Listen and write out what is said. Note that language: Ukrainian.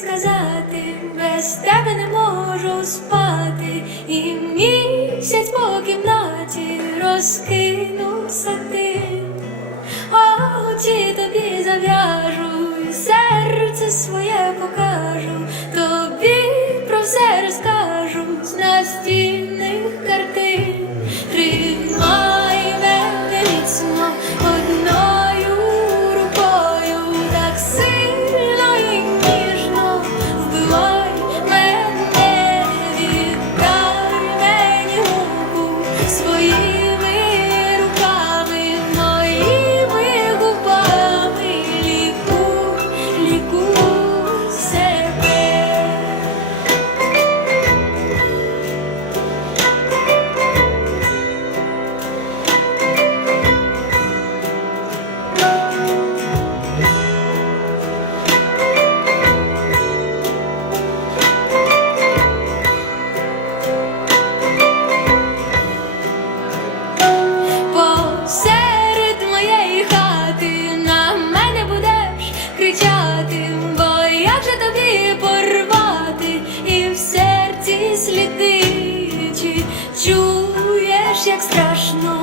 сказати, без тебе не можу спати, і місяць по кімнаті розкинувся ти, очі тобі зав'яжу, серце своє. страшно.